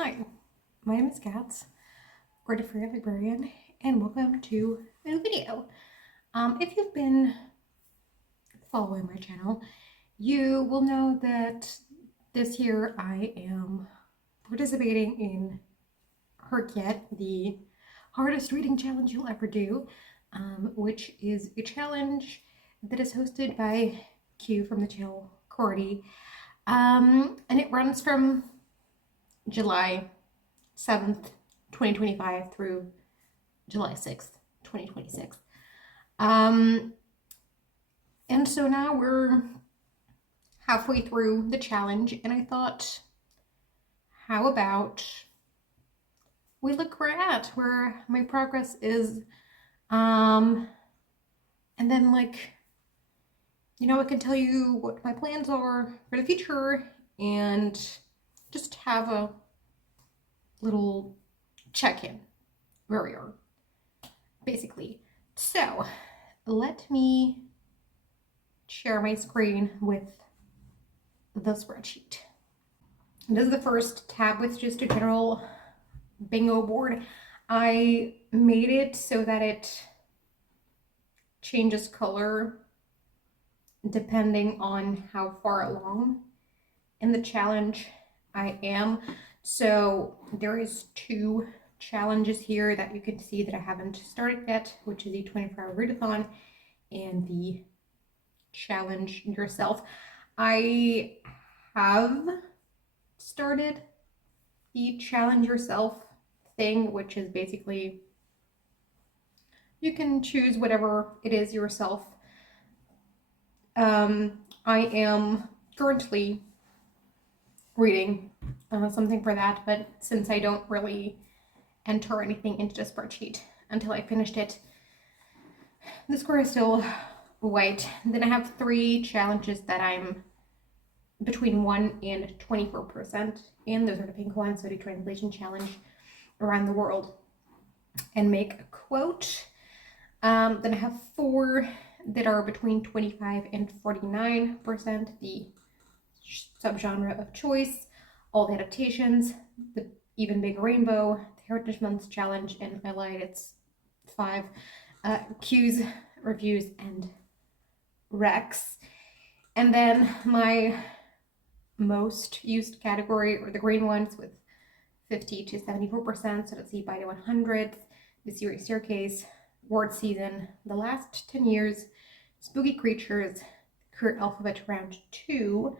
Hi, my name is Katz, Ready for a Librarian, and welcome to a new video. If you've been following my channel, you will know that this year I am participating in HRCYED, the hardest reading challenge you'll ever do, which is a challenge that is hosted by Q from the Chill Cordy, and it runs from July 7th, 2025 through July 6th, 2026. And so now we're halfway through the challenge, and I thought, how about we look where my progress is, and then I can tell you what my plans are for the future and just have a little check-in where we are, basically. So let me share my screen with the spreadsheet. This is the first tab with just a general bingo board. I made it so that it changes color depending on how far along in the challenge I am. So there is 2 challenges here that you can see that I haven't started yet, which is the 24-hour readathon and the challenge yourself. I have started the challenge yourself thing, which is basically you can choose whatever it is yourself. I am currently reading something for that, but since I don't really enter anything into the spreadsheet until I finished it, the score is still white. Then I have 3 challenges that I'm between 1 and 24%, and those are the pink ones, so the translation challenge around the world and make a quote. Then I have 4 that are between 25 and 49%, the subgenre of choice, all the adaptations, the Even Bigger Rainbow, the Heritage Month Challenge, and I lied, it's 5, Q's, reviews, and Rex. And then my most used category are the green ones with 50 to 74%, so let's see, by the 100th, the series Staircase, Word Season, The Last 10 Years, Spooky Creatures, Queer Alphabet Round 2,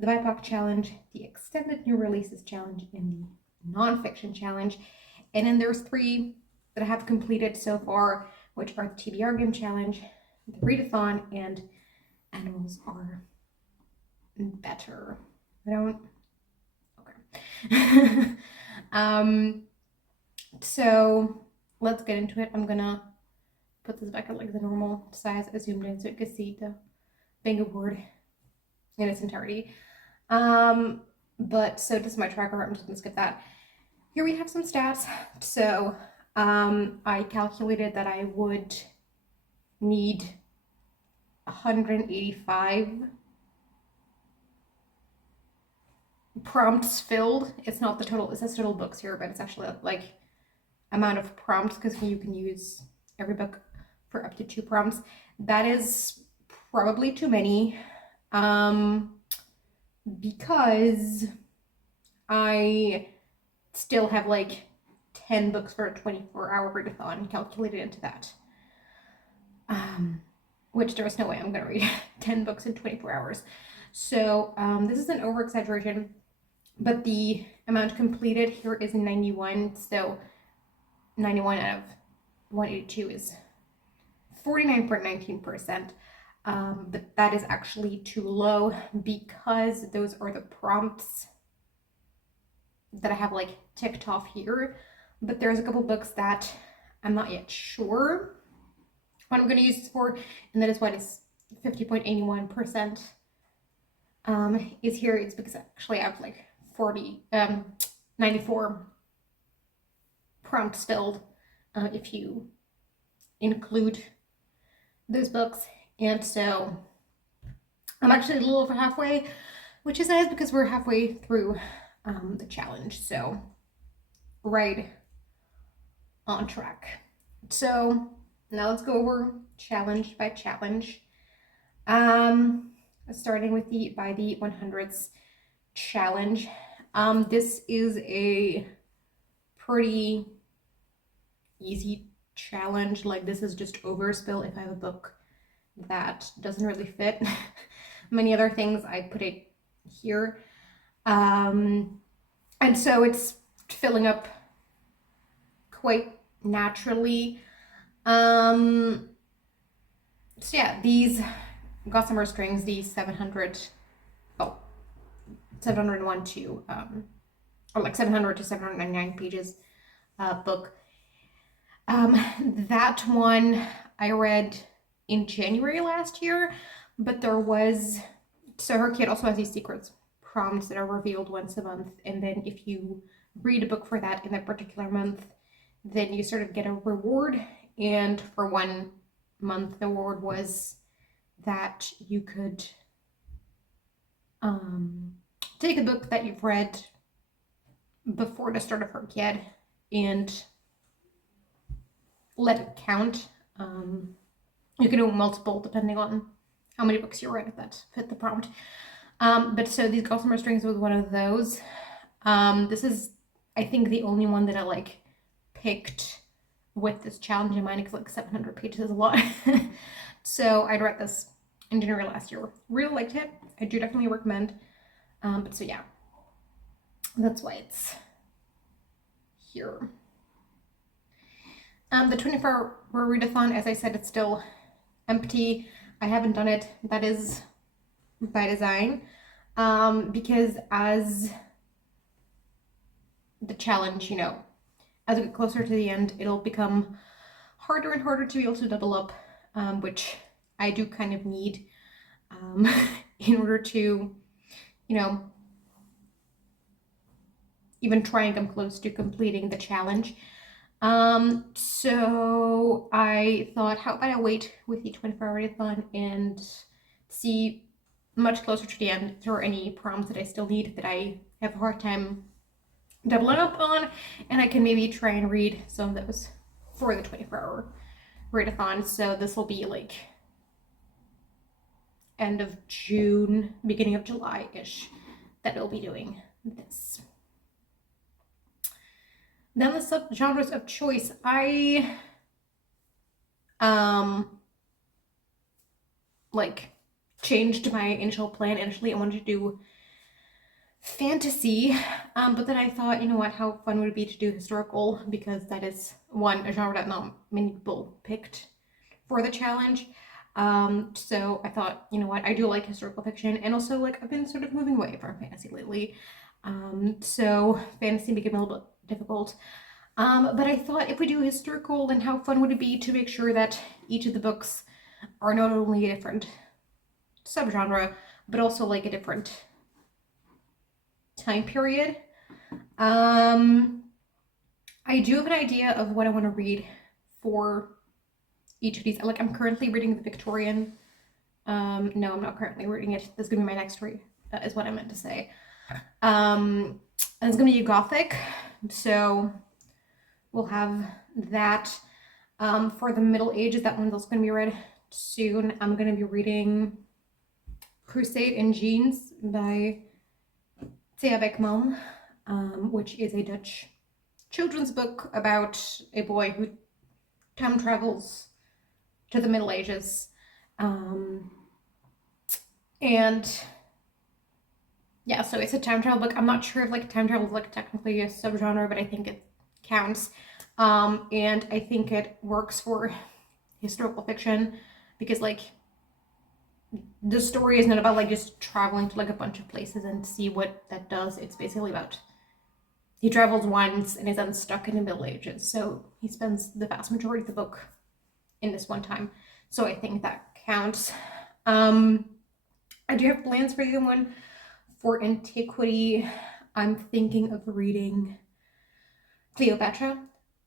the BIPOC Challenge, the Extended New Releases Challenge, and the Nonfiction Challenge. And then there's 3 that I have completed so far, which are the TBR Game Challenge, the Readathon, and Animals Are Better. I don't... Okay. So let's get into it. I'm gonna put this back at the normal size I zoomed in so you can see the bingo board in its entirety. But so this is my tracker. I'm just gonna skip that. Here we have some stats. So I calculated that I would need 185 prompts filled. It's not the total, it says total books here, but it's actually amount of prompts, because you can use every book for up to 2 prompts. That is probably too many, because I still have 10 books for a 24-hour readathon calculated into that, which there's no way I'm gonna read 10 books in 24 hours. So this is an over exaggeration, but the amount completed here is 91, so 91 out of 182 is 49.19%, but that is actually too low because those are the prompts that I have ticked off here, but there's a couple books that I'm not yet sure what I'm going to use this for, and that is why this 50.81% is here. It's because actually I have 94 prompts filled if you include those books, and so I'm actually a little over halfway, which is nice because we're halfway through the challenge. So right on track. So now let's go over challenge by challenge. Starting with the by the 100ths challenge. This is a pretty easy challenge. Like, this is just overspill if I have a book that doesn't really fit. Many other things, I put it here. And so it's filling up quite naturally. So yeah, these gossamer strings, these 701 to or like 700 to 799 pages book. That one I read in January last year, but there was, so her kid also has these secrets prompts that are revealed once a month, and then if you read a book for that in that particular month, then you sort of get a reward. And for 1 month, the reward was that you could take a book that you've read before the start of her kid and let it count. You can do multiple depending on how many books you read that fit the prompt. But so these gossamer strings was one of those. This is, I think, the only one that I like picked with this challenge in mind, because like 700 pages is a lot. So I'd read this in January last year. Really liked it. I do definitely recommend. But so yeah, that's why it's here. The 24-hour readathon, as I said, it's still empty. I haven't done it. That is by design, because as the challenge, as we get closer to the end, it'll become harder and harder to be able to double up, which I do kind of need in order to, even try and come close to completing the challenge. So I thought, how about I wait with the 24-hour readathon and see much closer to the end if there are any prompts that I still need that I have a hard time doubling up on, and I can maybe try and read some of those for the 24-hour readathon. So this will be like end of June, beginning of July-ish that I'll be doing this. Then the subgenres of choice. I changed my initial plan. Initially, I wanted to do fantasy, but then I thought, you know what, how fun would it be to do historical, because that is a genre that not many people picked for the challenge. So I thought, you know what, I do like historical fiction, and also like I've been sort of moving away from fantasy lately. So fantasy became a little bit difficult. But I thought, if we do historical, then how fun would it be to make sure that each of the books are not only a different subgenre, but also like a different time period. I do have an idea of what I want to read for each of these. Like, I'm currently reading the Victorian. No, I'm not currently reading it. This is gonna be my next read, is what I meant to say. And it's gonna be Gothic, so we'll have that. For the Middle Ages, that one's also gonna be read soon. I'm gonna be reading Crusade in Jeans by Thea Beckman, which is a Dutch children's book about a boy who time travels to the Middle Ages. And yeah, so it's a time travel book. I'm not sure if like time travel is like technically a subgenre, but I think it counts. And I think it works for historical fiction, because like the story is not about like just traveling to like a bunch of places and see what that does. It's basically about he travels once and is then stuck in the Middle Ages. So he spends the vast majority of the book in this one time. So I think that counts. I do have plans for the other one. For antiquity, I'm thinking of reading Cleopatra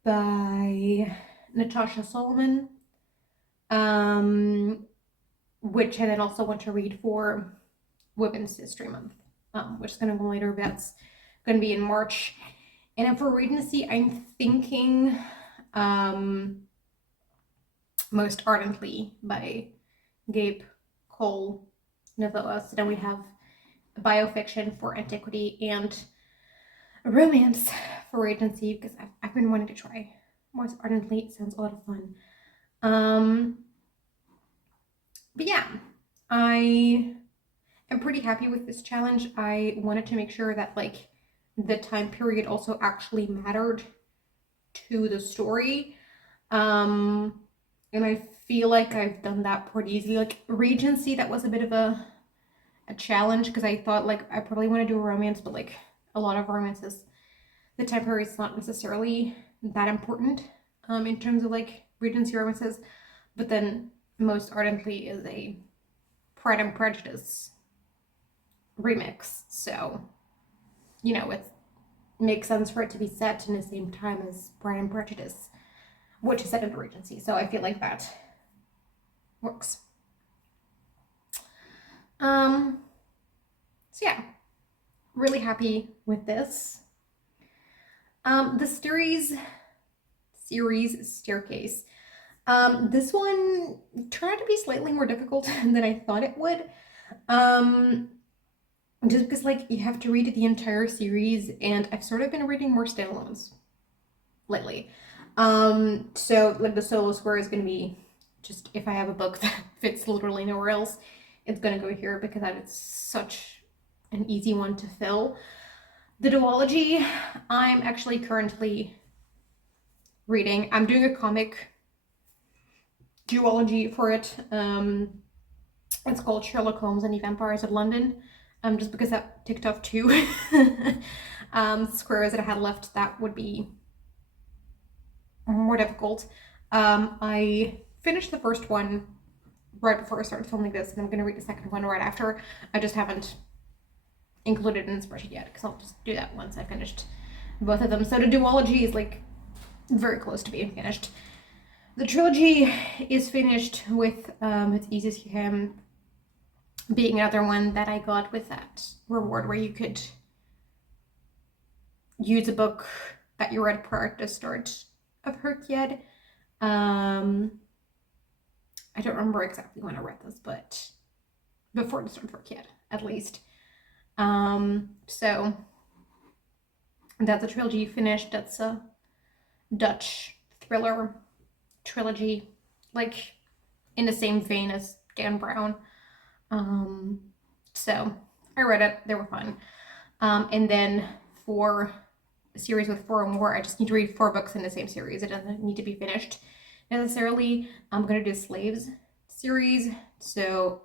by Natasha Solomon, which I then also want to read for Women's History Month, which is going to go later, but that's going to be in March. And then for Regency, I'm thinking Most Ardently by Gabe Cole Novoa. So then we have biofiction for Antiquity and a romance for Regency, because I've been wanting to try Most Ardently. It sounds a lot of fun. But yeah, I am pretty happy with this challenge. I wanted to make sure that like the time period also actually mattered to the story. And I feel like I've done that pretty easily. Like Regency, that was a bit of a challenge, because I thought like I probably want to do a romance, but like a lot of romances, the time period is not necessarily that important in terms of like Regency romances. But then Most Ardently is a Pride and Prejudice remix, so you know it makes sense for it to be set in the same time as Pride and Prejudice, which is set in Regency. So I feel like that works. So yeah, really happy with this. The series Staircase. This one turned out to be slightly more difficult than I thought it would. Just because like you have to read the entire series, and I've sort of been reading more standalones lately. So like the solo square is gonna be just if I have a book that fits literally nowhere else, it's gonna go here because that is such an easy one to fill. The duology, I'm actually currently reading. I'm doing a comic duology for it. It's called Sherlock Holmes and the Vampires of London. Just because that ticked off 2 squares that I had left, that would be more difficult. I finished the first one right before I started filming this, and I'm going to read the second one right after. I just haven't included it in the spreadsheet yet, because I'll just do that once I finished both of them. So the duology is like very close to being finished. The trilogy is finished with It's Easy as You Can being another one that I got with that reward where you could use a book that you read prior to the start of HRCYED. I don't remember exactly when I read this, but before the start of HRCYED, at least. So that's a trilogy finished. That's a Dutch thriller trilogy, like in the same vein as Dan Brown. So I read it, they were fun. And then for a series with 4 or more, I just need to read 4 books in the same series. It doesn't need to be finished necessarily. I'm gonna do Slaves series. So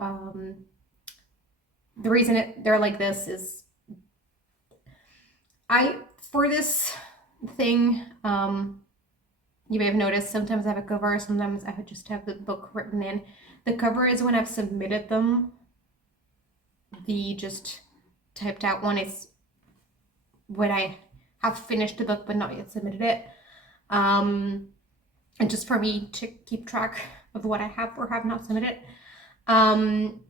the reason they're like this is for this thing, you may have noticed sometimes I have a cover, sometimes I would just have the book written in. The cover is when I've submitted them. The just typed out one is when I have finished the book but not yet submitted it. And just for me to keep track of what I have or have not submitted. And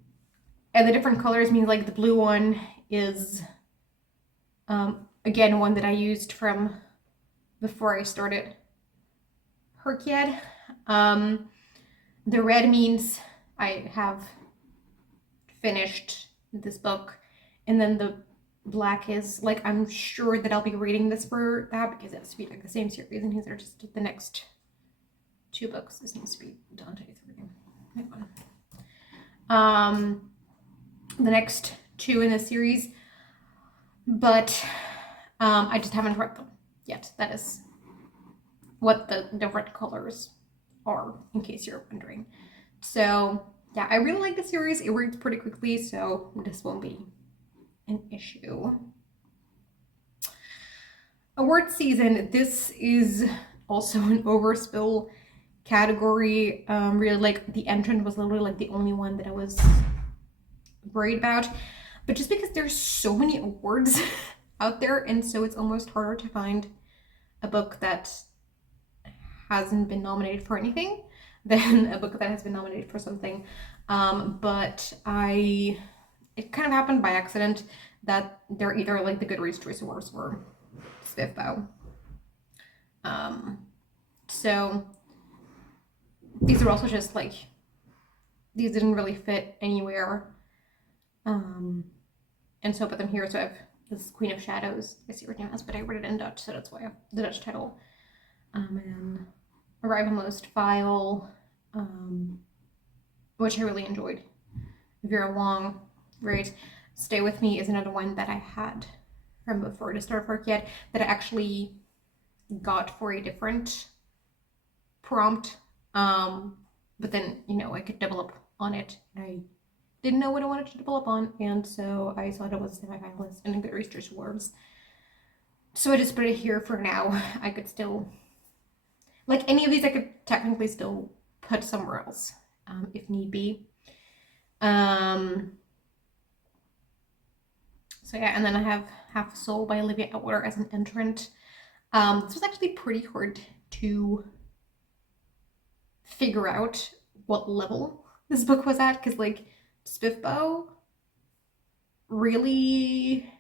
the different colors means like the blue one is again one that I used from before I started HRCYED. The red means I have finished this book, and then the black is like I'm sure that I'll be reading this for that, because it has to be like the same series, and these are just the next 2 books. This needs to be Dante 3. The next 2 in the series, but I just haven't read them yet. That is what the different colors are, in case you're wondering. So yeah, I really like the series. It reads pretty quickly, so this won't be an issue. Award season. This is also an overspill category. Really, like the entrant was literally like the only one that I was worried about, but just because there's so many awards out there, and so it's almost harder to find a book that hasn't been nominated for anything than a book that has been nominated for something. But it kind of happened by accident that they're either like the Goodreads Choice Awards or SPIFFO. So these are also just like, these didn't really fit anywhere. And so I put them here. So I have this Queen of Shadows. I see what her name is, but I read it in Dutch, so that's why I have the Dutch title. And then Arrivalmost File, which I really enjoyed. Vera Wong, great. Stay With Me is another one that I had from before the start of HRCYED that I actually got for a different prompt. But then, you know, I could double up on it. I didn't know what I wanted to double up on, and so I saw it was a semi-finalist in the Goodreads Choice Awards. So I just put it here for now. I could still, like any of these, I could technically still put somewhere else, if need be. So yeah, and then I have Half a Soul by Olivia Atwater as an entrant. This was actually pretty hard to figure out what level this book was at, because like SPIFFO really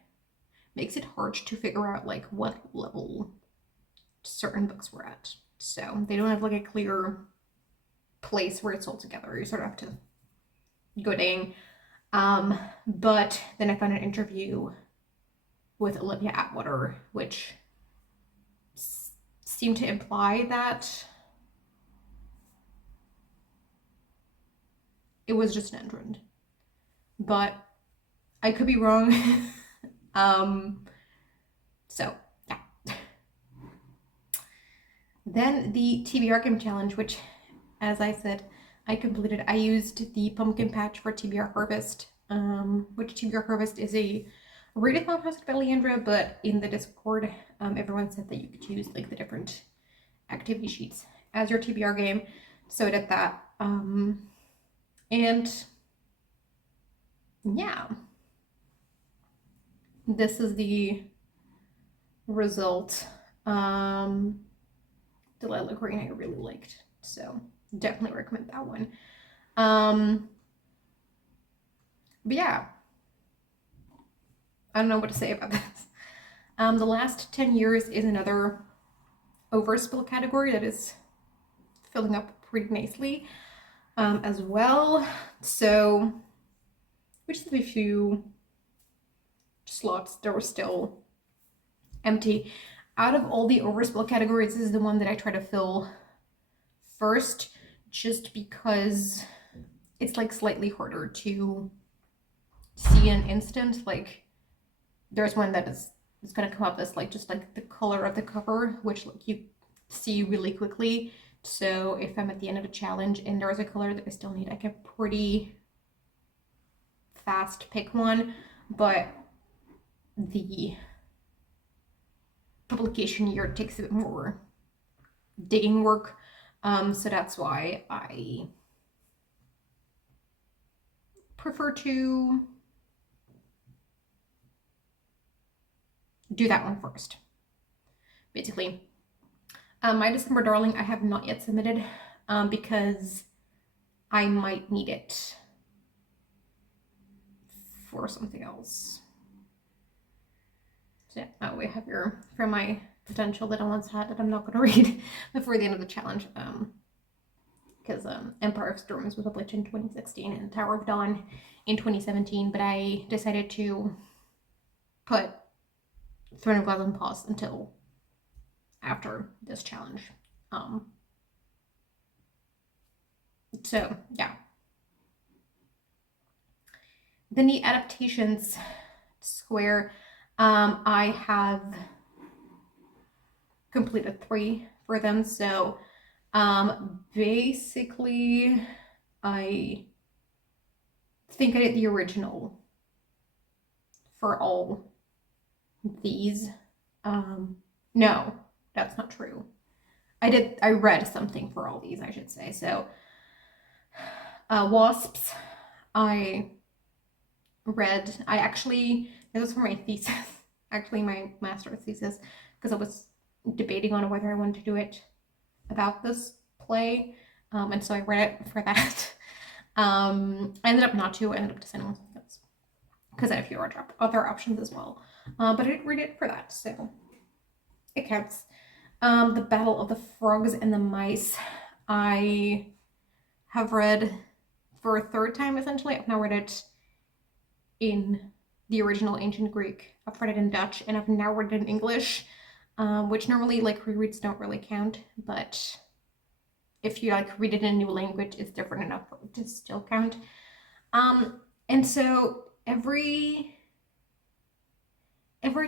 makes it hard to figure out like what level certain books were at. So they don't have like a clear place where it's all together. You sort of have to go digging. But then I found an interview with Olivia Atwater, which seemed to imply that it was just an entrant. But I could be wrong. So yeah. Then the TBR game challenge, which, as I said, I completed. I used the pumpkin patch for TBR Harvest, which TBR Harvest is a readathon hosted by Leandra, but in the Discord, everyone said that you could use like the different activity sheets as your TBR game. So I did that. And yeah, this is the result. The Lilac Green I really liked, so definitely recommend that one. But yeah, I don't know what to say about this. The Last 10 Years is another overspill category that is filling up pretty nicely as well. So we just have a few slots that were still empty. Out of all the overspill categories, this is the one that I try to fill first, just because it's like slightly harder to see in an instant. Like there's one that is gonna come up as like just like the color of the cover, which like you see really quickly. So if I'm at the end of the challenge and there's a color that I still need, I can pretty fast pick one. But the publication year takes a bit more digging work, so that's why I prefer to do that one first, basically. My December Darling I have not yet submitted, because I might need it for something else. So yeah, we have your from my potential that I once had that I'm not going to read before the end of the challenge, because Empire of Storms was published in 2016 and Tower of Dawn in 2017, but I decided to put Throne of Glass on pause until after this challenge. So yeah. Then the adaptations square, I have completed 3 for them. So basically I think I did the original for all these. No, that's not true. I read something for all these, I should say. So Wasps, I read. This was for my thesis, actually my master's thesis, because I was debating on whether I wanted to do it about this play, and so I read it for that. I ended up not to. I ended up deciding on something else because I had a few other options as well. But I didn't read it for that, so it counts. The Battle of the Frogs and the Mice, I have read for a third time, essentially. I've now read it in the original ancient Greek. I've read it in Dutch, and I've now read it in English, which normally like rereads don't really count, but if you like read it in a new language, it's different enough to still count. And so every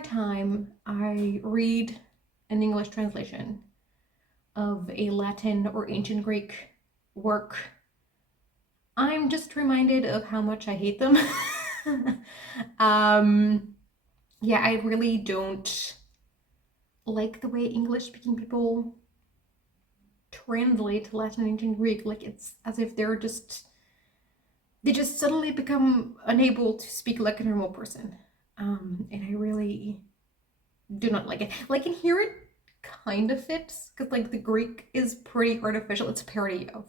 time I read an English translation of a Latin or ancient Greek work, I'm just reminded of how much I hate them. Yeah, I really don't like the way English speaking people translate Latin and ancient Greek. Like, it's as if they just suddenly become unable to speak like a normal person. And I really do not like it. Like, in here it kind of fits, because like the Greek is pretty artificial. It's a parody of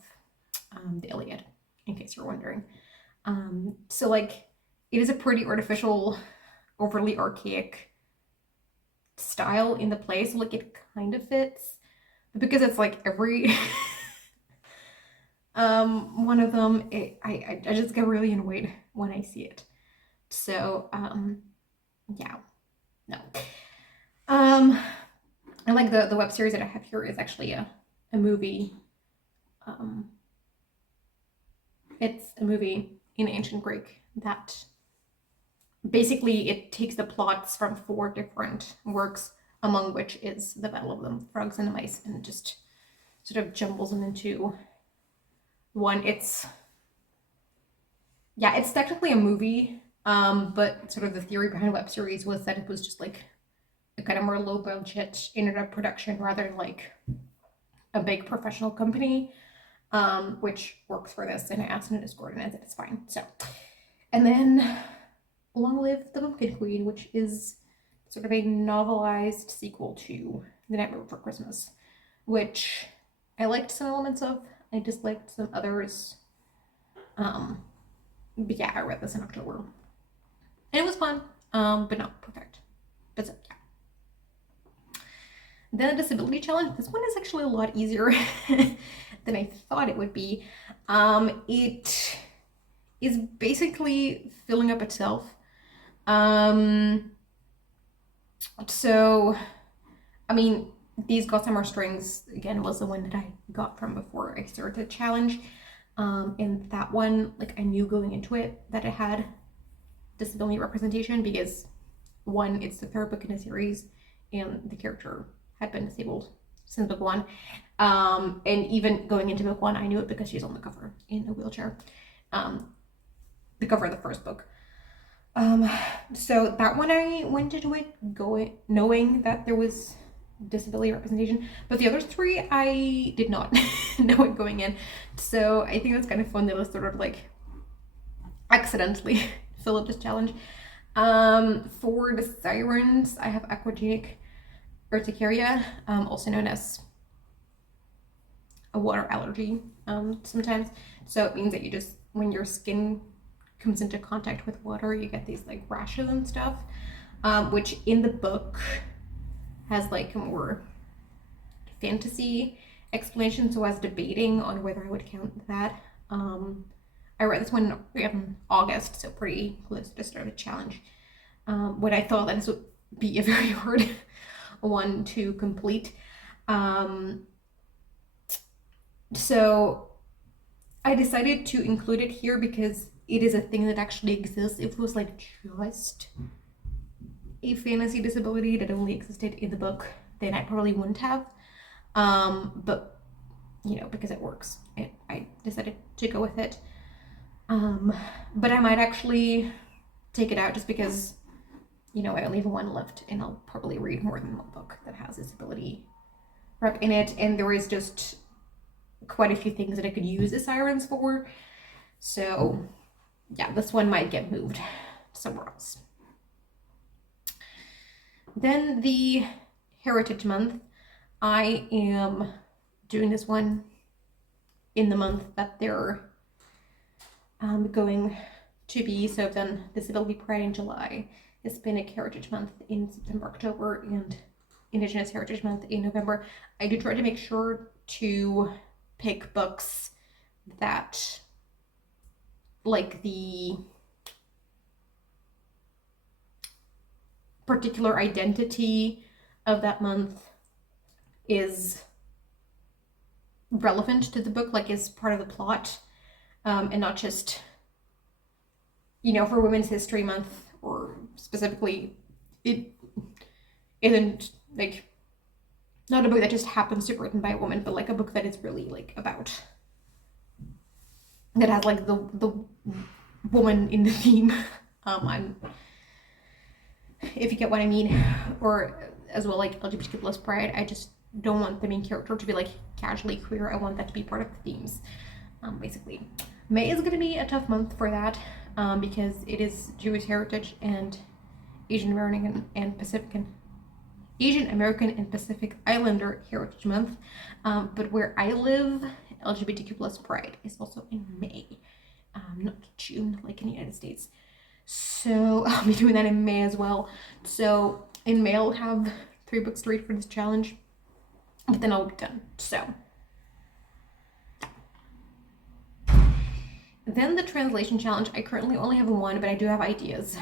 the Iliad, in case you're wondering. So like it is a pretty artificial, overly archaic style in the play, so like it kind of fits. But because it's like every one of them, I just get really annoyed when I see it. So yeah, no. And like the web series that I have here is actually a movie. It's a movie in ancient Greek that basically it takes the plots from 4 different works, among which is the Battle of the Frogs and the Mice, and just sort of jumbles them into one. It's technically a movie, but sort of the theory behind the web series was that it was just like a kind of more low budget internet production rather than like a big professional company, which works for this. And I asked in a Discord and I said it's fine. So, and then Long Live the Pumpkin Queen, which is sort of a novelized sequel to The Nightmare Before Christmas, which I liked some elements of. I disliked some others. But yeah, I read this in October. And it was fun, but not perfect. But so, yeah. Then the disability challenge. This one is actually a lot easier than I thought it would be. It is basically filling up itself. So, I mean, these Gossamer Strings, again, was the one that I got from before I started the challenge. And that one, like, I knew going into it that it had disability representation because, one, it's the 3rd book in a series, and the character had been disabled since book 1. And even going into book 1, I knew it because she's on the cover in a wheelchair. The cover of the 1st book. So that one I went into it knowing that there was disability representation, but the other 3 I did not know it going in. So I think that's kind of fun that I sort of like accidentally fill up this challenge. For the sirens, I have aquagenic urticaria, also known as a water allergy sometimes. So it means that you just, when your skin comes into contact with water, you get these like rashes and stuff, which in the book has like a more fantasy explanation, so I was debating on whether I would count that. I read this one in August, so pretty close to the start of the challenge, when I thought that this would be a very hard one to complete. So I decided to include it here because it is a thing that actually exists. If it was like just a fantasy disability that only existed in the book, then I probably wouldn't have. But you know, because it works, I decided to go with it. But I might actually take it out just because, you know, I only have 1 left, and I'll probably read more than 1 book that has disability rep in it, and there is just quite a few things that I could use the sirens for. So yeah, this one might get moved somewhere else. Then the Heritage Month, I am doing this one in the month that they're going to be. So I've done Disability Pride in July, Hispanic Heritage Month in September, October, and Indigenous Heritage Month in November. I do try to make sure to pick books that, like, the particular identity of that month is relevant to the book, like is part of the plot, and not just, you know, for Women's History Month, or specifically, it isn't like not a book that just happens to be written by a woman, but like a book that is really like about, that has like the woman in the theme. If you get what I mean, or as well like LGBTQ plus pride, I just don't want the main character to be like casually queer. I want that to be part of the themes. Basically, May is gonna be a tough month for that, because it is Jewish Heritage and Asian American and Pacific Islander Heritage Month. But where I live, LGBTQ plus pride is also in May, not June like in the United States. So I'll be doing that in May as well. So in May I'll have 3 books to read for this challenge, but then I'll be done. So then the translation challenge, I currently only have 1, but I do have ideas.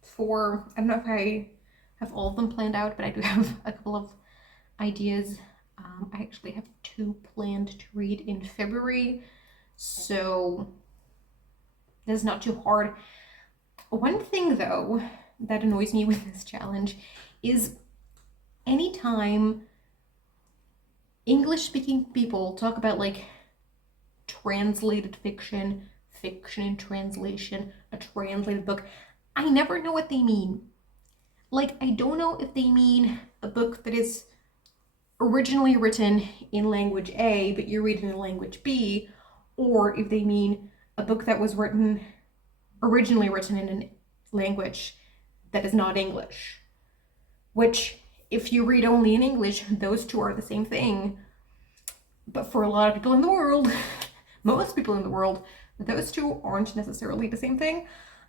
For, I don't know if I have all of them planned out, but I do have a couple of ideas. I actually have 2 planned to read in February, so that's not too hard. One thing though that annoys me with this challenge is anytime English speaking people talk about like translated fiction, fiction in translation, a translated book, I never know what they mean. Like, I don't know if they mean a book that is originally written in language A, but you read it in language B, or if they mean a book that was originally written in a language that is not English. Which, if you read only in English, those two are the same thing. But for a lot of people in the world, most people in the world, those two aren't necessarily the same thing.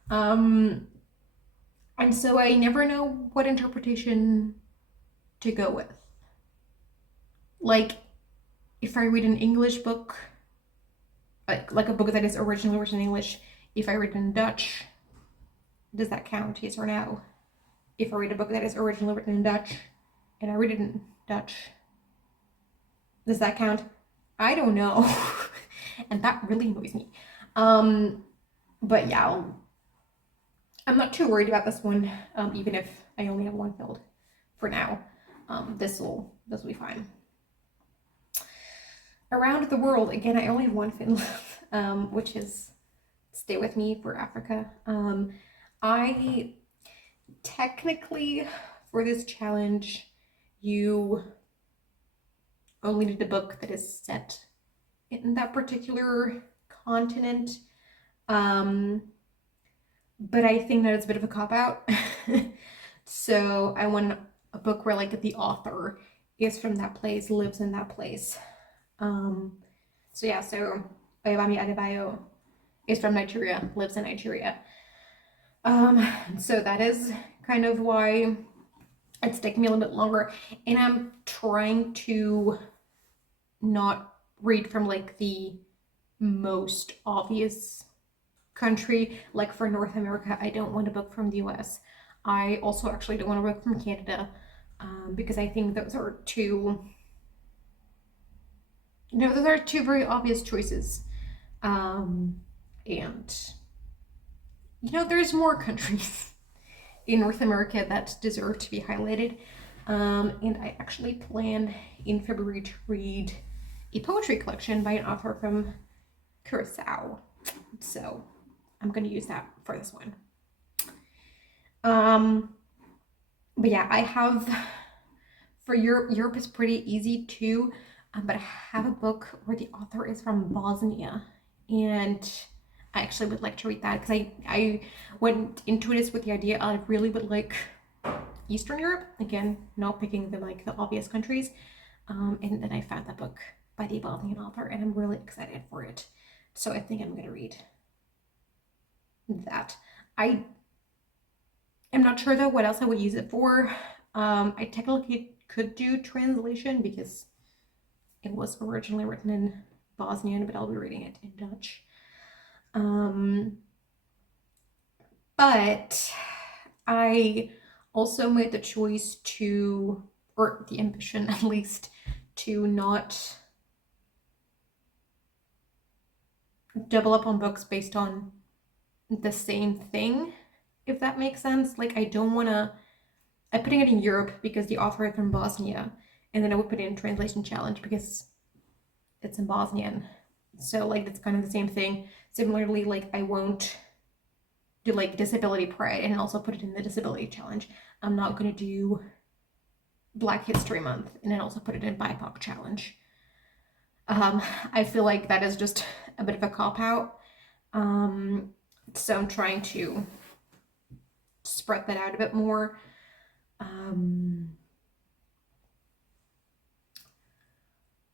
And so I never know what interpretation to go with. Like, if I read an English book, like a book that is originally written in English, if I read it in Dutch, does that count, yes or no? If I read a book that is originally written in Dutch, and I read it in Dutch, does that count? I don't know. And that really annoys me. But yeah, I'm not too worried about this one, even if I only have 1 filled for now. This will be fine. Around the World, again, I only have 1 filled, which is Stay With Me for Africa. I technically, for this challenge, you only need a book that is set in that particular continent. But I think that it's a bit of a cop-out. So I want a book where like the author is from that place, lives in that place. So yeah, so Oyabami Adebayo is from Nigeria, lives in Nigeria. So that is kind of why it's taking me a little bit longer. And I'm trying to not read from like the most obvious country. Like for North America, I don't want a book from the US. I also actually don't want a book from Canada, because I think those are two very obvious choices. And there's more countries in North America that deserve to be highlighted. And I actually plan in February to read a poetry collection by an author from Curacao. So I'm going to use that for this one. But yeah, I have, for Europe is pretty easy too, but I have a book where the author is from Bosnia, and I actually would like to read that because I went into this with the idea I really would like Eastern Europe, again, not picking the obvious countries, and then I found that book by the Bosnian author, and I'm really excited for it. So I think I'm going to read that. I am not sure though what else I would use it for. I technically could do translation because it was originally written in Bosnian, but I'll be reading it in Dutch. But I also made the choice to, or the ambition at least, to not double up on books based on the same thing, if that makes sense. Like, I don't want to, I'm putting it in Europe because the author is from Bosnia, and then I would put it in translation challenge because it's in Bosnian. So like, it's kind of the same thing. Similarly, like, I won't do like disability pride and also put it in the disability challenge. I'm not going to do Black History Month and then also put it in BIPOC challenge. I feel like that is just a bit of a cop-out. So I'm trying to spread that out a bit more.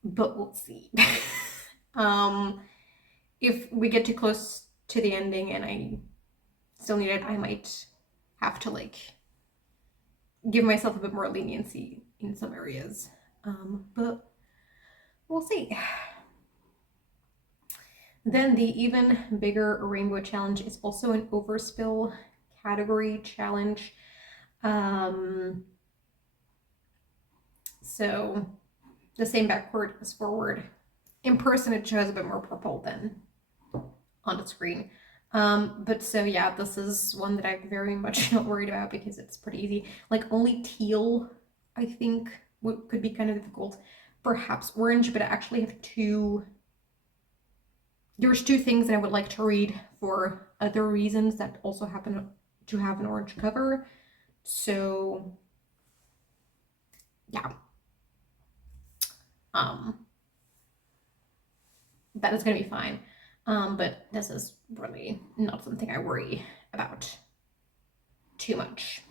But we'll see. If we get too close to the ending and I still need it, I might have to like give myself a bit more leniency in some areas. But we'll see. Then the even bigger rainbow challenge is also an overspill category challenge. So the same backward as forward. In person, it shows a bit more purple than on the screen. But so yeah, this is one that I'm very much not worried about because it's pretty easy. Like, only teal, I think, could be kind of difficult. Perhaps orange, but I actually have there's two things that I would like to read for other reasons that also happen to have an orange cover. So yeah. That is gonna be fine. But this is really not something I worry about too much.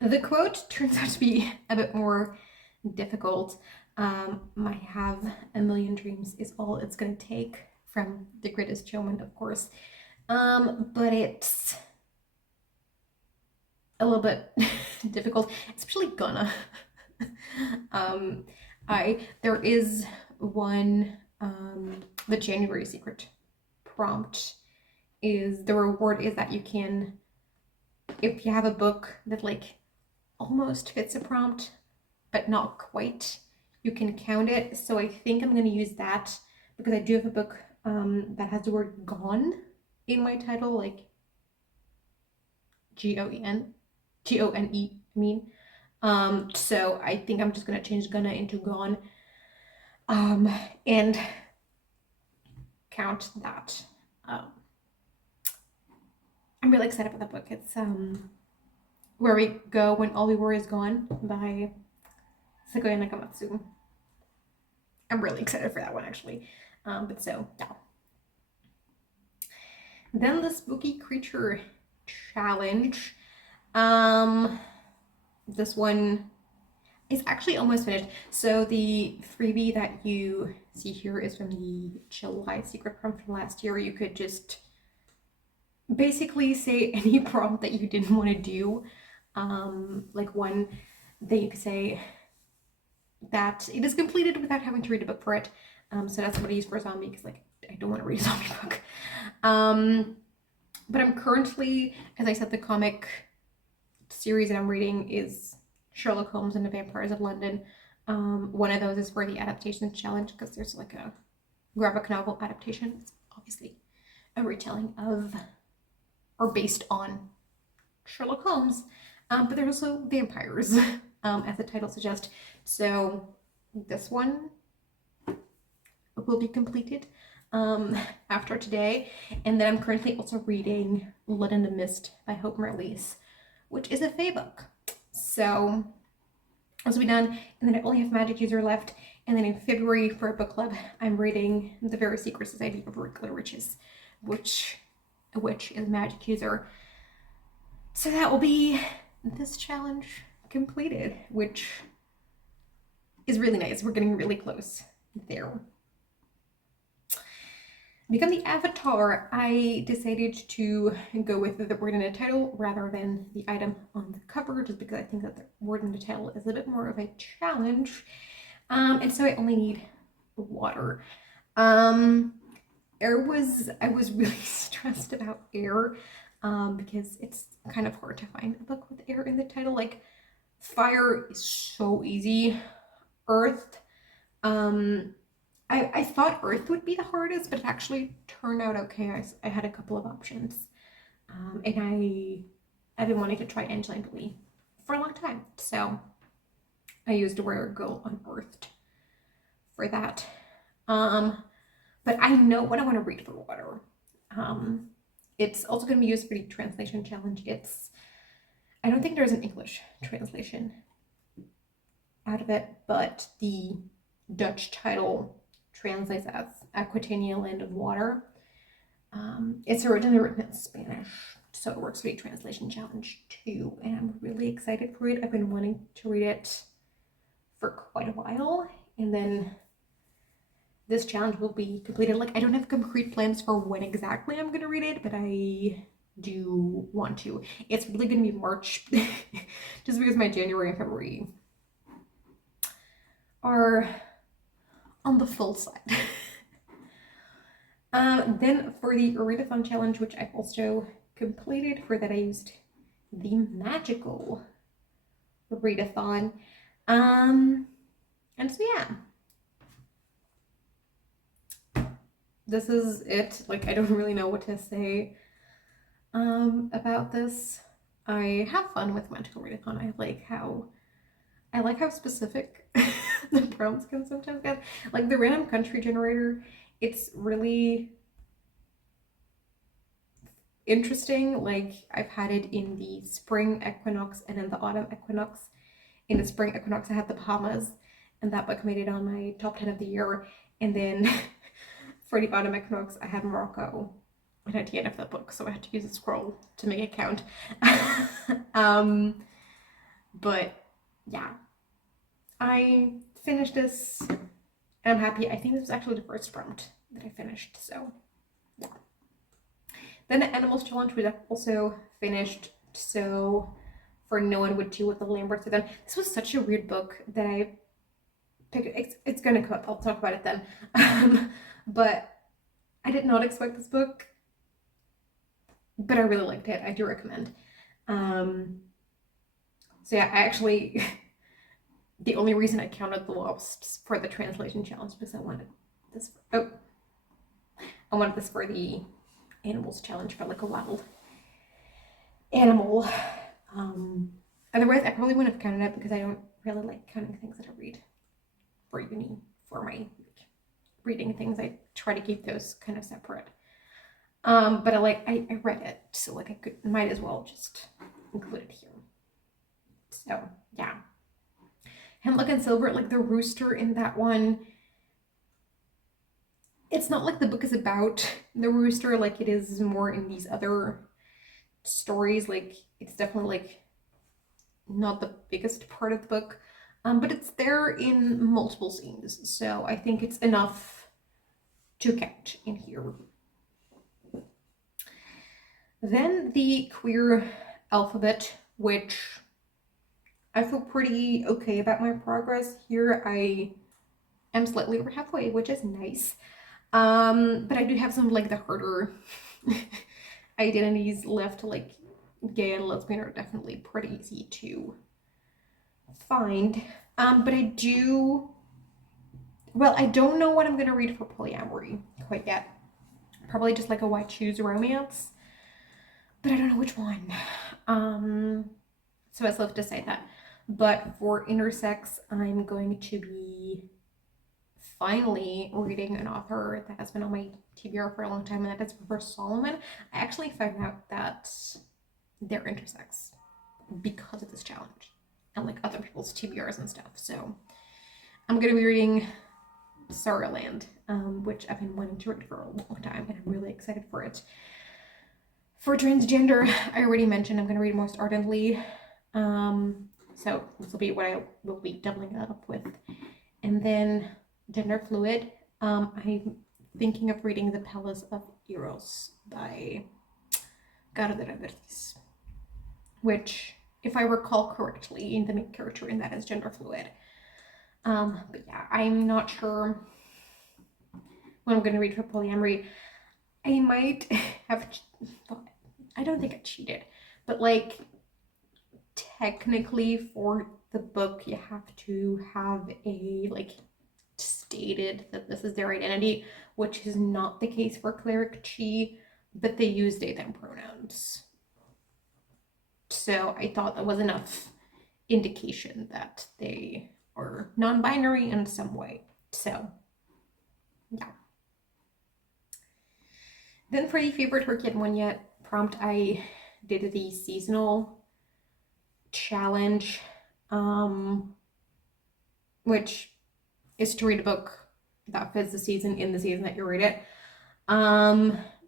The quote turns out to be a bit more difficult. I have a million dreams is all it's gonna take, from The Greatest Showman, of course. But it's a little bit difficult, especially gonna. There is one, the January secret prompt is, the reward is that you can, if you have a book that like almost fits a prompt but not quite, you can count it. So I think I'm going to use that because I do have a book that has the word gone in my title, like Gone, Gone, I mean. So I think I'm just going to change gonna into gone, and count that. I'm really excited about that book. It's Where We Go When All We Were Is Gone by Segoya Nakamatsu. I'm really excited for that one, actually. But so, yeah. Then the Spooky Creature Challenge. This one is actually almost finished. So the freebie that you see here is from the July secret prompt from last year. You could just basically say any prompt that you didn't want to do. Like one that you could say that it is completed without having to read a book for it. So that's what I use for a zombie, because like I don't want to read a zombie book. But I'm currently, as I said, the comic series that I'm reading is Sherlock Holmes and the Vampires of London. One of those is for the adaptation challenge because there's like a graphic novel adaptation. It's obviously a retelling of, or based on, Sherlock Holmes, but there's also vampires, as the title suggests. So this one will be completed after today. And then I'm currently also reading Blood in the Mist by Hope Merleese, which is a fae book. So this will be done, and then I only have Magic User left. And then in February for a book club, I'm reading The Very Secret Society of Regular Riches, which is Magic User. So that will be this challenge completed, which is really nice. We're getting really close there. become the avatar, I decided to go with the word in the title rather than the item on the cover, just because I think that the word in the title is a bit more of a challenge. And so I only need water. I was really stressed about air, because it's kind of hard to find a book with air in the title. Like, fire is so easy. Earth, I thought earth would be the hardest, but it actually turned out okay. I had a couple of options, and I've been wanting to try Enchanted for a long time, so I used Where Go Unearthed for that. But I know what I want to read for water. It's also going to be used for the translation challenge. I don't think there's an English translation out of it, but the Dutch title translates as Aquitania, Land of Water. It's originally written in Spanish, so it works for the translation challenge too, and I'm really excited for it. I've been wanting to read it for quite a while, and then this challenge will be completed. Like, I don't have concrete plans for when exactly I'm gonna read it, but I do want to. It's really gonna be March, just because my January and February are on the full side. Then for the readathon challenge, which I've also completed, for that I used the magical readathon. And so yeah, this is it. Like, I don't really know what to say about this. I have fun with magical readathon. I like how specific the prompts can sometimes get. Like, the random country generator, it's really interesting. Like, I've had it in the spring equinox and in the autumn equinox. In the spring equinox, I had the Bahamas, and that book made it on my top 10 of the year. And then for the autumn equinox, I had Morocco, and at the end of that book, so I had to use a scroll to make it count. But yeah, I finished this, and I'm happy. I think this was actually the first prompt that I finished, so yeah. Then the animals challenge, which I've also finished, so for No One Would Do What the Lamberts Have Done. This was such a weird book that I picked. It's gonna come up, I'll talk about it then. But I did not expect this book, but I really liked it. I do recommend. So yeah, I actually, the only reason I counted the wasps for the translation challenge because I wanted this. I wanted this for the animals challenge, for like a wild animal. Otherwise, I probably wouldn't have counted it because I don't really like counting things that I read for uni, for my reading things. I try to keep those kind of separate. But I read it, so like I might as well just include it here. So yeah. Hemlock and Silver, like the rooster in that one, it's not like the book is about the rooster like it is more in these other stories. Like, it's definitely like not the biggest part of the book, but it's there in multiple scenes, so I think it's enough to count in here. Then the queer alphabet, which I feel pretty okay about my progress here. I am slightly over halfway, which is nice. But I do have some like the harder identities left, like gay and lesbian are definitely pretty easy to find. But I don't know what I'm gonna read for polyamory quite yet. Probably just like a Why Choose Romance, but I don't know which one. So I still have to say that. But for intersex, I'm going to be finally reading an author that has been on my TBR for a long time, and that is Reverse Solomon. I actually found out that they're intersex because of this challenge and like other people's TBRs and stuff. So I'm gonna be reading Sorrowland, which I've been wanting to read for a long time, and I'm really excited for it. For transgender, I already mentioned I'm gonna read Most Ardently. So this will be what I will be doubling it up with. And then gender fluid, I thinking of reading The Palace of Eros by Gara de Revertis, which, if I recall correctly, the main character in that is gender fluid. But yeah, I'm not sure what I'm going to read for polyamory. I might have, I don't think I cheated, but like technically for the book you have to have a like stated that this is their identity, which is not the case for Cleric Chi, but they use they them pronouns. So I thought that was enough indication that they are non-binary in some way. So yeah. Then for the favorite her kid one yet prompt, I did the seasonal challenge, which is to read a book that fits the season in the season that you read it.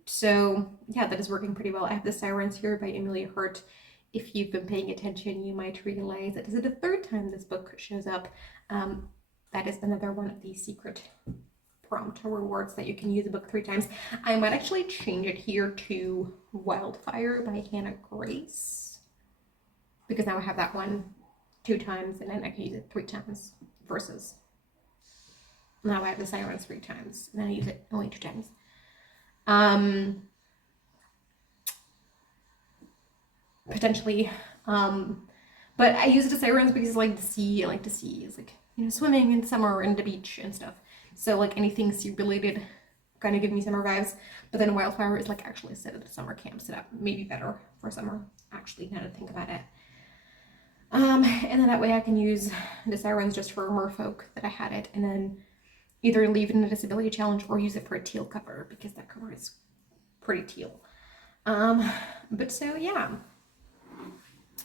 So yeah, that is working pretty well. I have The Sirens here by Emilia Hurt. If you've been paying attention, you might realize that this is the third time this book shows up. That is another one of the secret prompt rewards that you can use a book 3 times. I might actually change it here to Wildfire by Hannah Grace, because now I have that one 2 times and then I can use it 3 times versus now I have The Sirens 3 times and then I use it only 2 times. Potentially, but I use it to Sirens because I like the sea. I like to see is like, you know, swimming in summer and the beach and stuff. So like anything sea related kind of give me summer vibes. But then Wildfire is like actually set at a summer camp, so that may be better for summer, actually, now to think about it. And then that way I can use the Sirens just for merfolk that I had it, and then either leave it in a disability challenge or use it for a teal cover because that cover is pretty teal. But so yeah,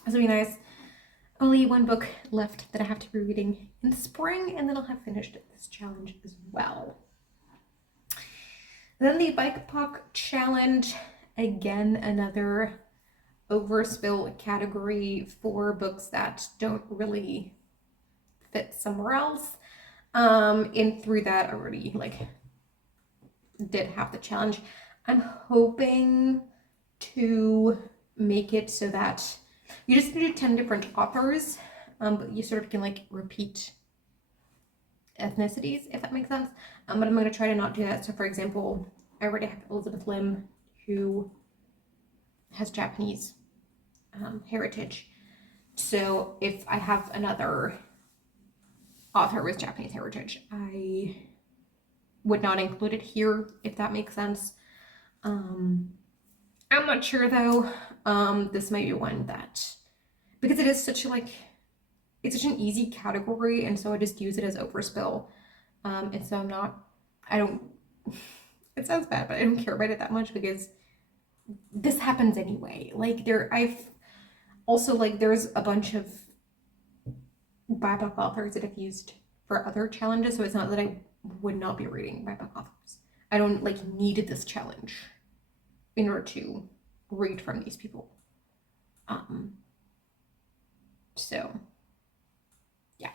this will be nice. Only 1 book left that I have to be reading in the spring, and then I'll have finished this challenge as well. Then the Bike Pock challenge, again another overspill category for books that don't really fit somewhere else. And through that I already like did have the challenge. I'm hoping to make it so that you just do 10 different authors, but you sort of can like repeat ethnicities, if that makes sense. But I'm going to try to not do that. So for example, I already have Elizabeth Lim, who has Japanese heritage. So if I have another author with Japanese heritage, I would not include it here, if that makes sense. I'm not sure though. This might be one that, because it is such a like, it's such an easy category, and so I just use it as overspill. And so it sounds bad, but I don't care about it that much because this happens anyway. Like I've also like, there's a bunch of BIPOC authors that I've used for other challenges, so it's not that I would not be reading BIPOC authors. I don't like need this challenge in order to read from these people. So yeah.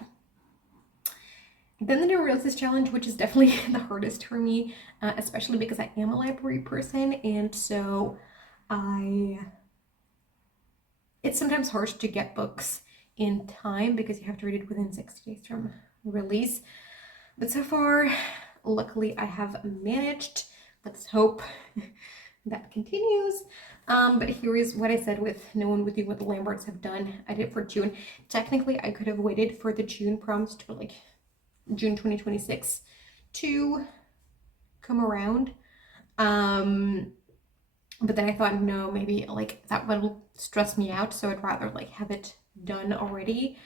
Then the New Releases challenge, which is definitely the hardest for me, especially because I am a library person, and so it's sometimes hard to get books in time because you have to read it within 60 days from release. But so far, luckily I have managed. Let's hope that continues. But here is what I said with No One Would Do What the Lamberts Have Done. I did it for June. Technically, I could have waited for the June prompts to like June 2026 to come around. But then I thought, no, maybe like that will stress me out, so I'd rather like have it done already.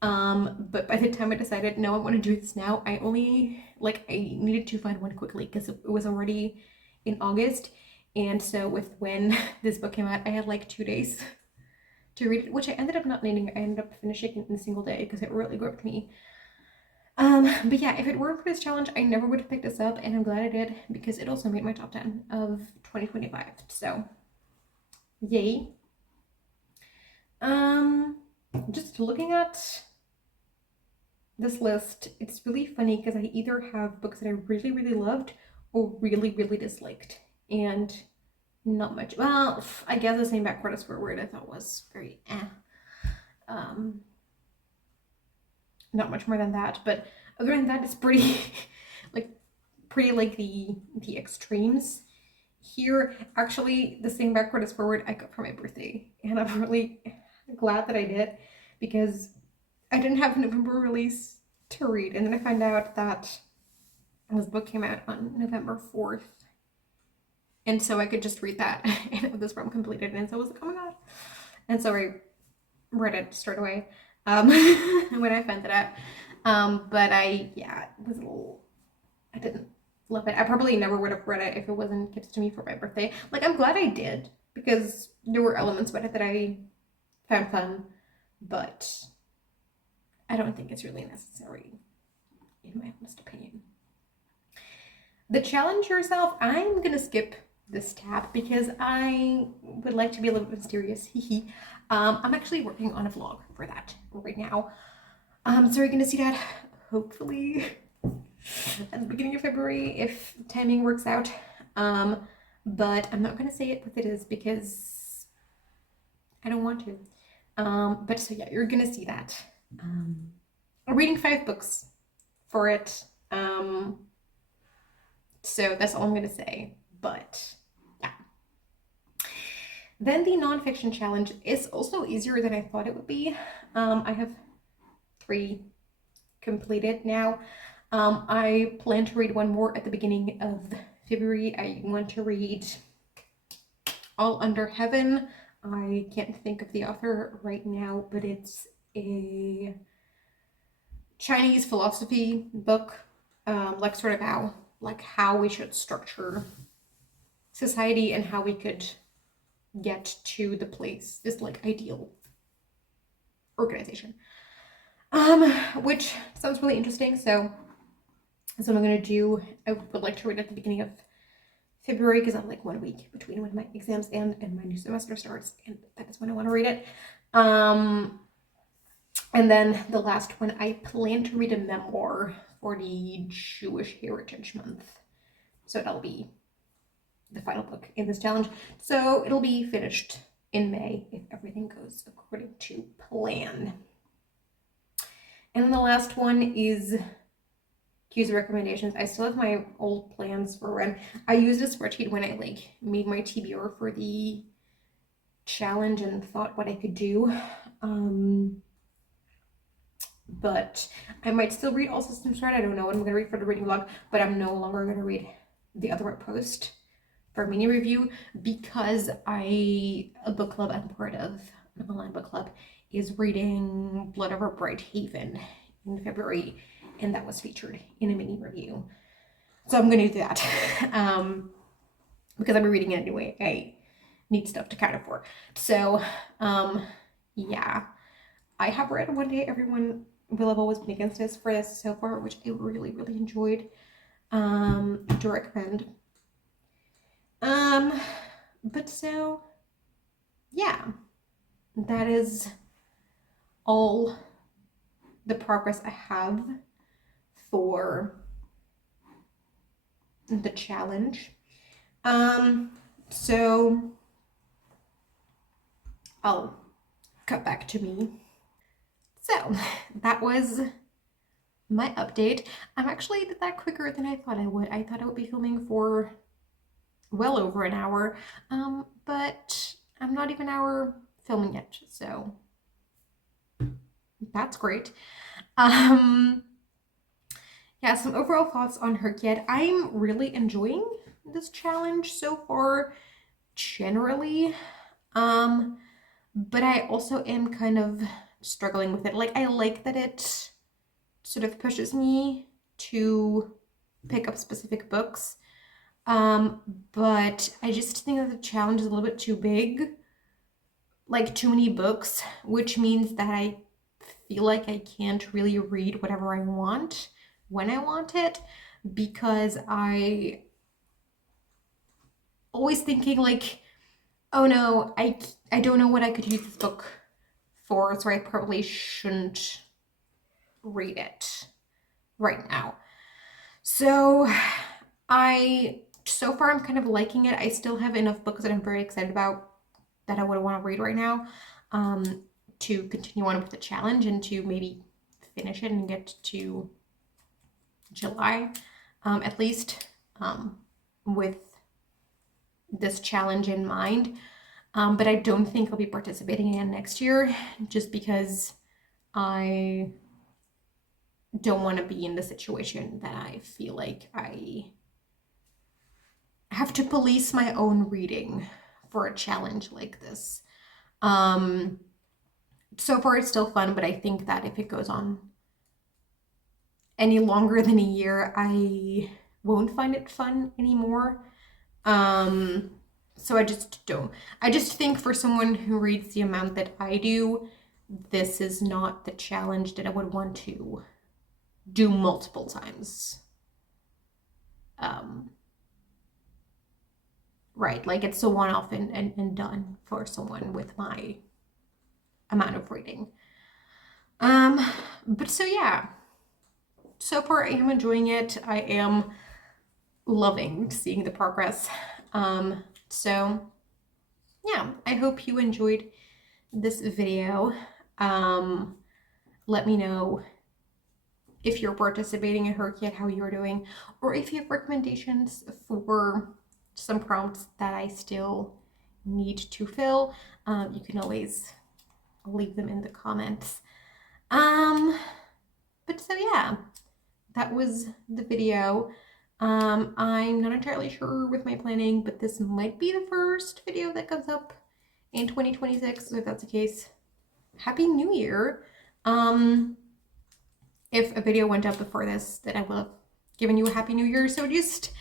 But by the time I decided, no, I want to do this now, I needed to find one quickly because it was already in August. And so with when this book came out, I had like 2 days to read it, which I ended up not needing. I ended up finishing it in a single day because it really gripped me. But yeah, if it weren't for this challenge, I never would have picked this up, and I'm glad I did because it also made my top 10 of 2025. So yay. Just looking at this list, it's really funny because I either have books that I really, really loved really, really disliked, and not much. Well, I guess the same backward as forward I thought was very not much more than that, but other than that, it's pretty like the extremes. Here, actually, the same backward as forward I got for my birthday, and I'm really glad that I did, because I didn't have a November release to read, and then I found out that this book came out on November 4th, and so I could just read that and have this rom completed, and so I was like, oh my god. And so I read it straight away when I found it out. But I was a little, I didn't love it. I probably never would have read it if it wasn't gifted to me for my birthday. Like, I'm glad I did, because there were elements about it that I found fun, but I don't think it's really necessary, in my honest opinion. The challenge yourself, I'm gonna skip this tab because I would like to be a little bit mysterious. I'm actually working on a vlog for that right now. So you're gonna see that hopefully at the beginning of February if timing works out. But I'm not gonna say what it is because I don't want to. But so yeah, you're gonna see that. I'm reading 5 books for it. So that's all I'm gonna say. But yeah. Then the nonfiction challenge is also easier than I thought it would be. I have 3 completed now. I plan to read one more at the beginning of February. I want to read All Under Heaven. I can't think of the author right now, but it's a Chinese philosophy book, like sort of how we should structure society and how we could get to the place, this like ideal organization, which sounds really interesting. So that's what I'm gonna do. I would like to read at the beginning of February because I have like 1 week between when my exams end and my new semester starts, and that is when I want to read it. And then the last one, I plan to read a memoir for the Jewish Heritage Month. So that'll be the final book in this challenge. So it'll be finished in May if everything goes according to plan. And then the last one is user recommendations. I still have my old plans for when I used a spreadsheet when I like made my TBR for the challenge and thought what I could do. But I might still read All Systems Red. I don't know what I'm going to read for the reading vlog, but I'm no longer going to read the other post for mini review because a book club I'm part of, an online book club, is reading Blood Over Bright Haven in February, and that was featured in a mini review. So I'm going to do that because I'll be reading it anyway. I need stuff to kind of for. So yeah, I have read One Day Everyone Will Have Always Been Against Us for this so far, which I really, really enjoyed. To recommend. But so yeah, that is all the progress I have for the challenge. So I'll cut back to me. So that was my update. I'm actually did that quicker than I thought I would. I thought I would be filming for well over an hour, but I'm not even an hour filming it, so that's great. Yeah, some overall thoughts on HRCYED. I'm really enjoying this challenge so far, generally, but I also am kind of struggling with it. Like, I like that it sort of pushes me to pick up specific books, but I just think that the challenge is a little bit too big, like too many books, which means that I feel like I can't really read whatever I want when I want it, because I always thinking like, oh no, I don't know what I could use this book for, so I probably shouldn't read it right now. So So far I'm kind of liking it. I still have enough books that I'm very excited about that I would want to read right now, to continue on with the challenge and to maybe finish it and get to July, at least, with this challenge in mind. But I don't think I'll be participating again next year, just because I don't want to be in the situation that I feel like I have to police my own reading for a challenge like this. So far it's still fun, but I think that if it goes on any longer than a year, I won't find it fun anymore. So I just don't. I just think for someone who reads the amount that I do, this is not the challenge that I would want to do multiple times. Right, like it's a one-off and done for someone with my amount of reading. But so yeah, so far I am enjoying it. I am loving seeing the progress. So yeah, I hope you enjoyed this video. Let me know if you're participating in HRCYED, how you're doing, or if you have recommendations for some prompts that I still need to fill. You can always leave them in the comments. But so yeah, that was the video. I'm not entirely sure with my planning, but this might be the first video that comes up in 2026. So if that's the case, Happy New Year. If a video went up before this, then I will have given you a Happy New Year. So just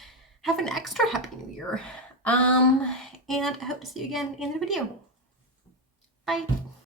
have an extra Happy New Year. And I hope to see you again in the video. Bye.